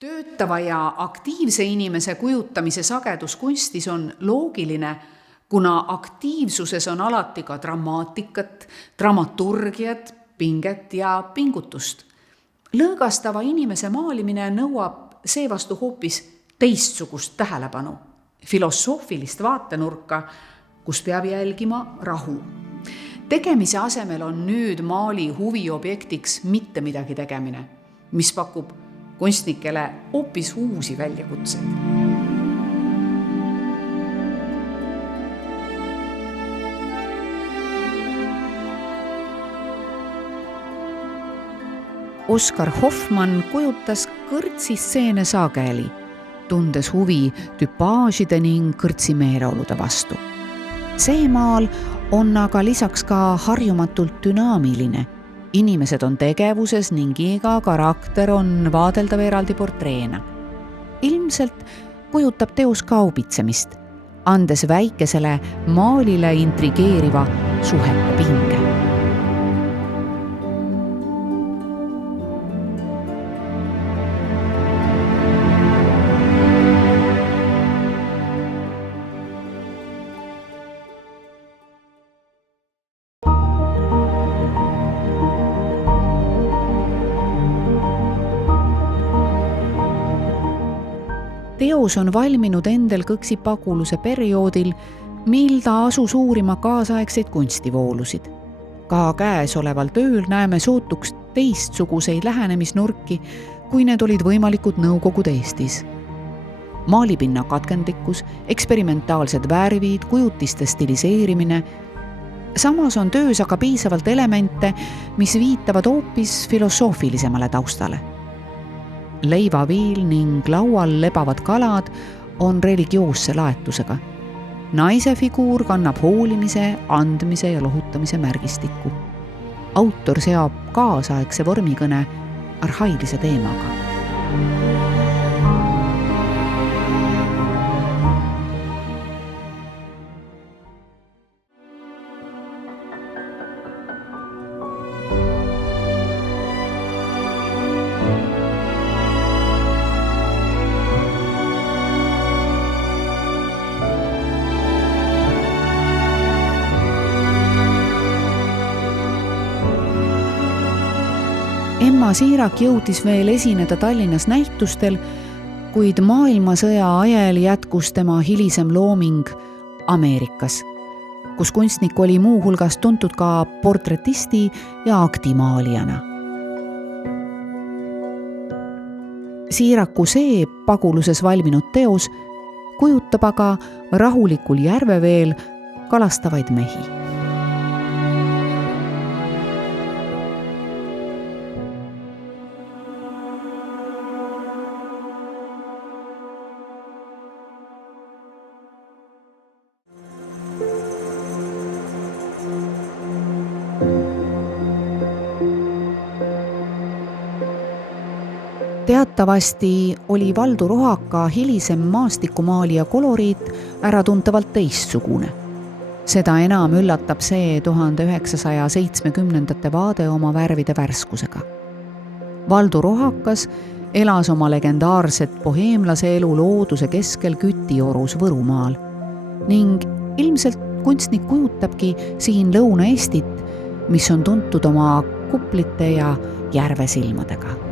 Töötava ja aktiivse inimese kujutamise sagedus kunstis on loogiline, kuna aktiivsuses on alati ka dramaatikat, dramaturgiat, pinget ja pingutust. Lõõgastava inimese maalimine nõuab seevastu hoopis teistsugust tähelepanu, filosoofilist vaatenurka, kus peab jälgima rahu. Tegemise asemel on nüüd maali huviobjektiks mitte midagi tegemine, mis pakub kunstnikele hoopis uusi väljakutseid. Oskar Hoffmann kujutas kõrtsistseene sageli, tundes huvi tüpaažide ning kõrtsi meeleolude vastu. See maal on aga lisaks ka harjumatult dünaamiline. Inimesed on tegevuses ning iga karakter on vaadeldav eraldi portreena. Ilmselt kujutab teos kaubitsemist, andes väikesele maalile intrigeeriva suhete pinge. Teos on valminud Endel Kõksi paguluse perioodil, mil ta asus uurima kaasaegseid kunstivoolusid. Ka käesoleval tööl näeme sootuks teistsuguseid lähenemisnurki, kui need olid võimalikud Nõukogude Eestis. Maalipinna katkendlikkus, eksperimentaalsed värvid, kujutiste stiliseerimine. Samas on töös aga piisavalt elemente, mis viitavad hoopis filosoofilisemale taustale. Leivaviil ning laual lebavad kalad on religioosse laetusega. Naise figuur kannab hoolimise, andmise ja lohutamise märgistikku. Autor seab kaasaegse vormikõne arhailise teemaga. Emma Siirak jõudis veel esineda Tallinnas näitustel, kuid maailmasõja ajal jätkus tema hilisem looming Ameerikas, kus kunstnik oli muu hulgas tuntud ka portretisti ja aktimaalijana. Siiraku see paguluses valminud teos kujutab aga rahulikul järveveel kalastavaid mehi. Teatavasti oli Valdu Rohaka hilisem maastikumaalija koloriit äratuntavalt teistsugune. Seda enam üllatab see 1970. vaade oma värvide värskusega. Valdu Rohakas elas oma legendaarset boheemlase elu looduse keskel Kütiorus Võrumaal ning ilmselt kunstnik kujutabki siin Lõuna-Eestit, mis on tuntud oma kuplite ja järvesilmadega.